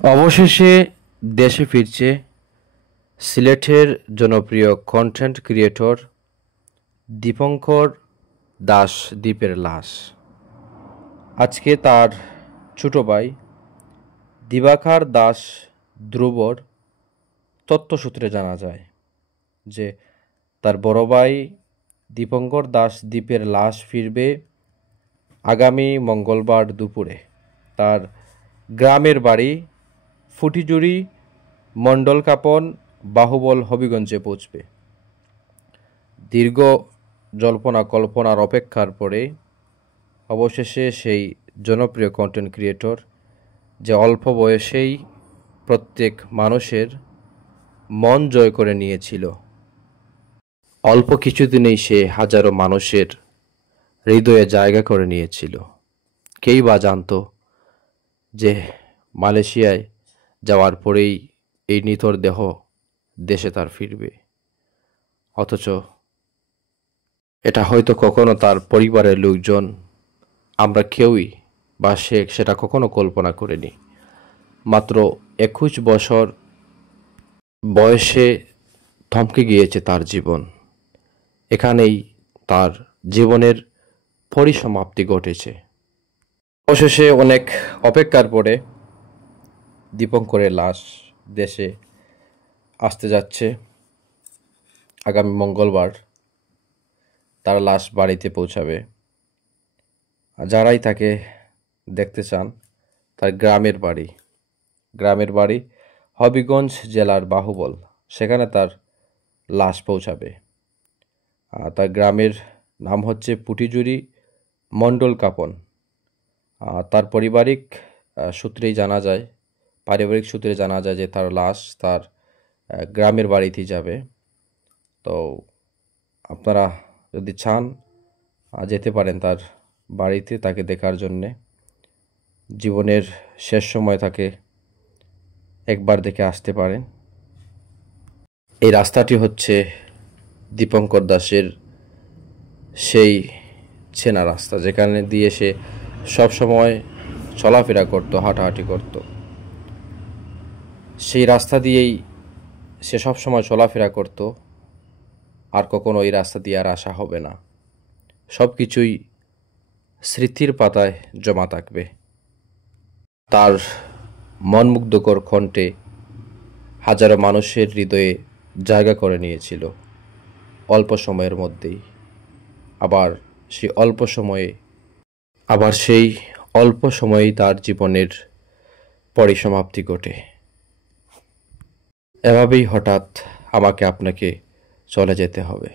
অবশেষে দেশে ফিরছে সিলেটের জনপ্রিয় কন্টেন্ট ক্রিয়েটর দীপঙ্কর দাশ দ্বীপের লাশ। আজকে তার ছোট ভাই দিবাকর দাশ ধ্রুবর তথ্যসূত্রে জানা যায় যে তার বড় ভাই দীপঙ্কর দাশ দ্বীপের লাশ ফিরবে আগামী মঙ্গলবার দুপুরে তার গ্রামের বাড়ি ফুটিজুড়ি মণ্ডল কাপন বাহুবল হবিগঞ্জে পৌঁছবে। দীর্ঘ জল্পনা কল্পনার অপেক্ষার পরে অবশেষে সেই জনপ্রিয় কন্টেন্ট ক্রিয়েটর যে অল্প বয়সেই প্রত্যেক মানুষের মন জয় করে নিয়েছিল, অল্প কিছুদিনেই সে হাজারো মানুষের হৃদয়ে জায়গা করে নিয়েছিল। কেই বা জানত যে মালয়েশিয়ায় যাওয়ার পরেই এই নিথর দেহ দেশে তার ফিরবে, অথচ এটা হয়তো কখনো তার পরিবারের লোকজন, আমরা কেউই বা সেটা কখনো কল্পনা করিনি। মাত্র 21 বছর বয়সে থমকে গিয়েছে তার জীবন। এখানেই তার জীবনের পরিসমাপ্তি ঘটেছে। অবশেষে অনেক অপেক্ষার পরে দীপঙ্করের লাশ দেশে আসতে যাচ্ছে আগামী মঙ্গলবার। তার লাশ বাড়িতে পৌঁছাবে। যারাই তাকে দেখতে চান, তার গ্রামের বাড়ি হবিগঞ্জ জেলার বাহুবল, সেখানে তার লাশ পৌঁছাবে। তার গ্রামের নাম হচ্ছে পুটিজুরি মণ্ডল কাপন। তার পারিবারিক সূত্রে জানা যায় যে তার লাশ তার গ্রামের বাড়িতেই যাবে। তো আপনারা যদি চান যেতে পারেন তার বাড়িতে তাকে দেখার জন্যে। জীবনের শেষ সময় তাকে একবার দেখে আসতে পারেন। এই রাস্তাটি হচ্ছে দীপঙ্কর দাশের সেই চেনা রাস্তা, যেখানে দিয়ে সে সবসময় চলাফেরা করত, হাঁটাহাঁটি করত। সেই রাস্তা দিয়েই সে সবসময় চলাফেরা করত। আর কখনো এই রাস্তা দিয়ে আর আসা হবে না। সব কিছুই স্মৃতির পাতায় জমা থাকবে। তার মনমুগ্ধকর কণ্ঠে হাজারো মানুষের হৃদয়ে জায়গা করে নিয়েছিল অল্প সময়ের মধ্যেই। আবার সেই অল্প সময়েই তার জীবনের পরিসমাপ্তি ঘটে। এভাবেই হঠাৎ আমাকে আপনাকে চলে যেতে হবে।